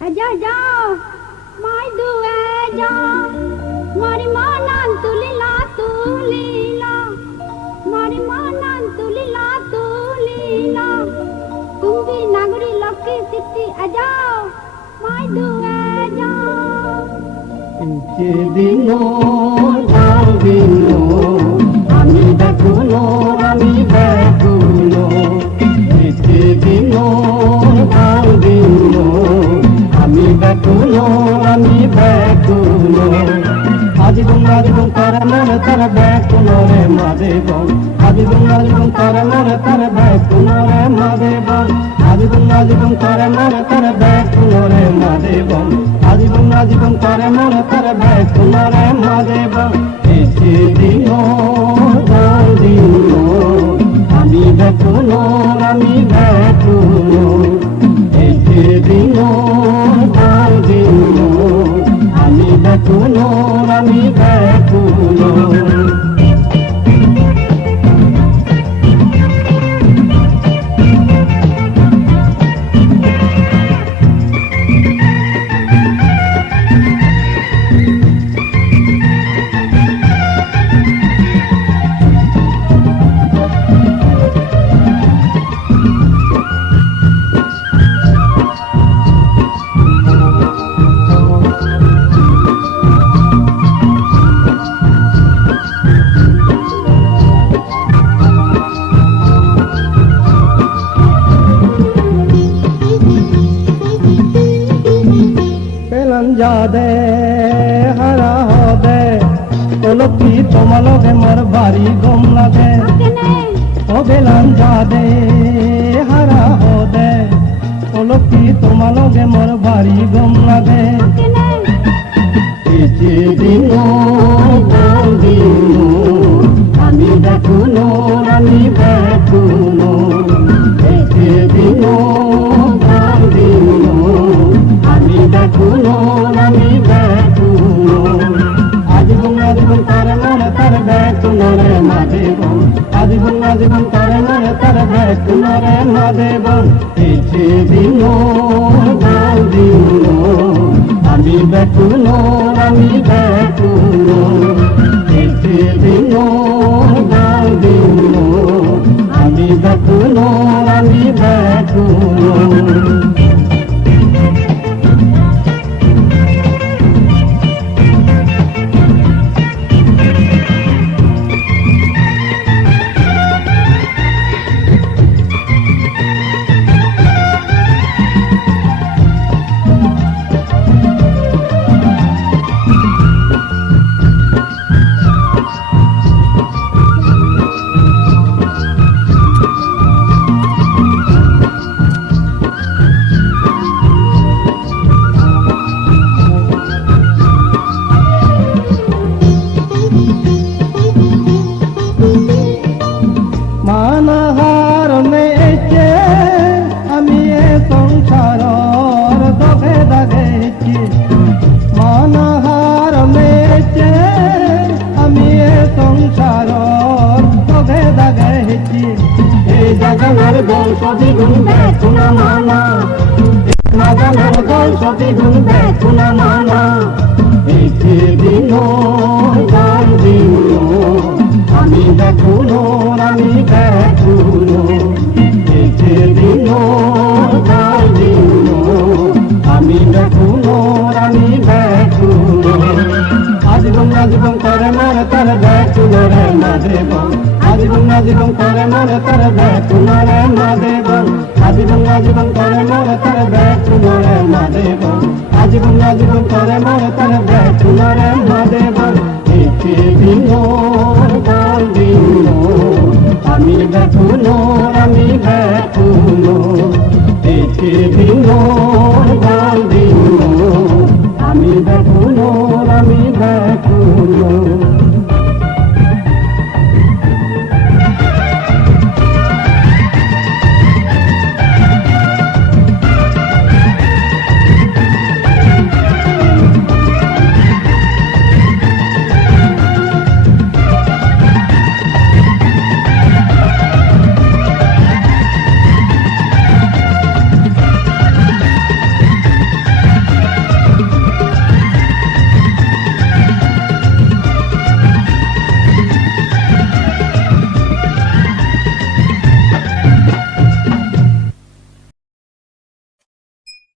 Aja jauh, mai dua jauh, mari manan tulila tulila, mari manan tulila tulila, tumbi nagri loki siti aja, mai dua jauh. Dino, dino, ami bekuno, ami bekuno, dino, dino. আমি বেকুনো আজীবন তার মনে তার বেকুনো রে মাদেব আজীবন তার মনে তার বেকুনো রে মাদেব আজীবন তার মনে তার বেকুনো রে মাদেব আজীবন তার মনে তার বেকুনো রে মাদেব এসে দিনো আমি বেকুনো এসে দিনো আমি বেকুনো যাদে হারা হবে তোলকি তোমালকে মোর বাড়ি গম লাগে ও বেলান যাদে হারা হবে তোলকি তোমালকে মোর বাড়ি গম লাগে দিনো আমি বেকুনো আমি বেকুনো দিনো আমি বেকুনো আজীবন তার মনে তার বেকুনো রে মাদেব আজীবন তার মনে তার বেকুনো রে মাদেব এসে দিনো আমি বেকুনো এসে দিনো আমি বেকুনো মানহার মেয়েছে আমি এ সংসারর দোষে দাগেছি মানহার মেয়েছে আমি এ সংসারর দোষে দাগেছি এই জাগানোর বংশ দ্বিগুণ বেকুনা মানা জাগানোর বংশ দ্বিগুণ বেকুনা মানা এসে দিনো আমি বেকুনো এসে দিনো আমি বেকুনো আজীবন করে মনে তার বেকুনো রে মাদেব আজীবন করে মনে তার বেকুনো রে মাদেব আজীবন করে মনে তার বেকুনো রে মাদেব আজীবন করে মনে তার বেকুনো রে মাদেব এসে দিনো